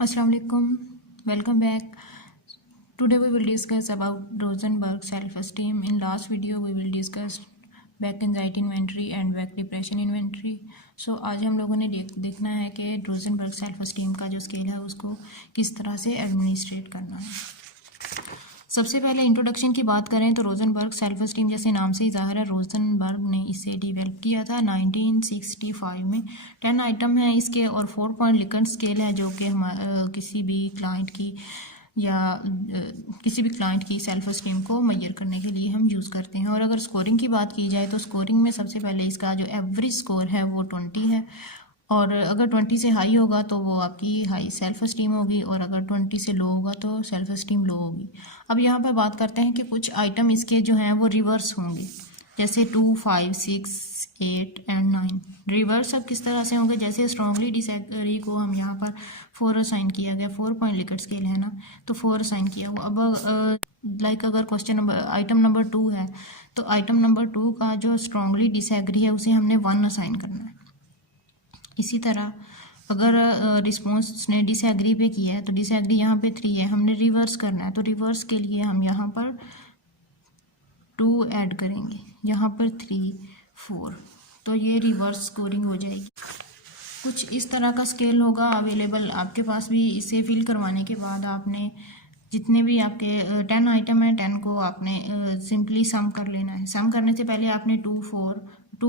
Assalamu alaikum. Welcome back. Today we will discuss about Rosenberg self-esteem. In last video we will discuss back anxiety inventory and back depression inventory. So आज हम लोगों ने देखना है कि Rosenberg self esteem का जो scale है उसको किस तरह से एडमिनिस्ट्रेट करना है। सबसे पहले इंट्रोडक्शन की बात करें तो रोजनबर्ग सेल्फ एस्टीम जैसे नाम से ही ज़ाहिर है, रोजनबर्ग ने इसे डेवलप किया था 1965 में। 10 आइटम है इसके और 4 पॉइंट लिकर्ट स्केल है जो कि किसी भी क्लाइंट की सेल्फ एस्टीम को मेजर करने के लिए हम यूज़ करते हैं। और अगर स्कोरिंग की बात की जाए तो स्कोरिंग में सबसे पहले इसका जो एवरेज स्कोर है वो 20 है, और अगर 20 से हाई होगा तो वो आपकी हाई सेल्फ एस्टीम होगी, और अगर 20 से लो होगा तो सेल्फ एस्टीम लो होगी। अब यहाँ पर बात करते हैं कि कुछ आइटम इसके जो हैं वो रिवर्स होंगे, जैसे 2, 5, 6, 8 एंड 9। रिवर्स अब किस तरह से होंगे, जैसे स्ट्रांगली डिसएग्री को हम यहाँ पर 4 असाइन किया गया, 4 पॉइंट लिकर्ट स्केल है ना, तो 4 असाइन किया हुआ। अब लाइक अगर क्वेश्चन नंबर आइटम नंबर 2 है तो आइटम नंबर 2 का जो स्ट्रांगली डिसएग्री है उसे हमने 1 असाइन करना है। इसी तरह अगर रिस्पॉन्स उसने डिसएग्री पे किया है तो डिसएग्री यहाँ पे 3 है, हमने रिवर्स करना है, तो रिवर्स के लिए हम यहाँ पर 2 ऐड करेंगे, यहाँ पर 3, 4, तो ये रिवर्स स्कोरिंग हो जाएगी। कुछ इस तरह का स्केल होगा अवेलेबल आपके पास भी। इसे फिल करवाने के बाद आपने जितने भी आपके 10 आइटम है 10 को आपने सिंपली सम कर लेना है। सम करने से पहले आपने 2,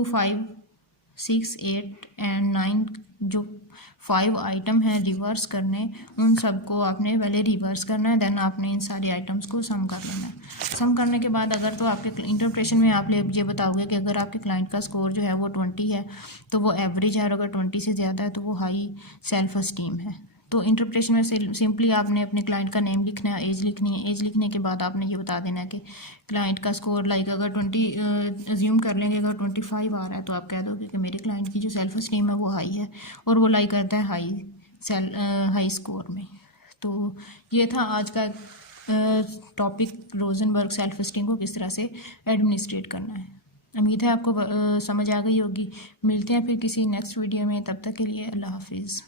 5, 6, 8 एंड 9 जो 5 आइटम है रिवर्स करने, उन सबको आपने पहले रिवर्स करना है, देन आपने इन सारे आइटम्स को सम कर लेना है। सम करने के बाद अगर तो आपके इंटरप्रेशन में आप ये बताओगे कि अगर आपके क्लाइंट का स्कोर जो है वो 20 है तो वो एवरेज है, और अगर 20 से ज़्यादा है तो वो हाई सेल्फ एस्टीम है। तो इंटरप्रेशन में से सिंपली आपने अपने क्लाइंट का नेम लिखना है, एज लिखनी है। एज लिखने के बाद आपने ये बता देना है कि क्लाइंट का स्कोर लाइक अगर 20 अज्यूम कर लेंगे, अगर 25 आ रहा है तो आप कह दोगे कि मेरे क्लाइंट की जो सेल्फ एस्टीम है वो हाई है, और वो लाइक करता है हाई स्कोर में। तो ये था आज का टॉपिक, रोजनबर्ग सेल्फ एस्टीम को किस तरह से एडमिनिस्ट्रेट करना है। उम्मीद है आपको समझ आ गई होगी। मिलते हैं फिर किसी नेक्स्ट वीडियो में, तब तक के लिए अल्लाह हाफिज़।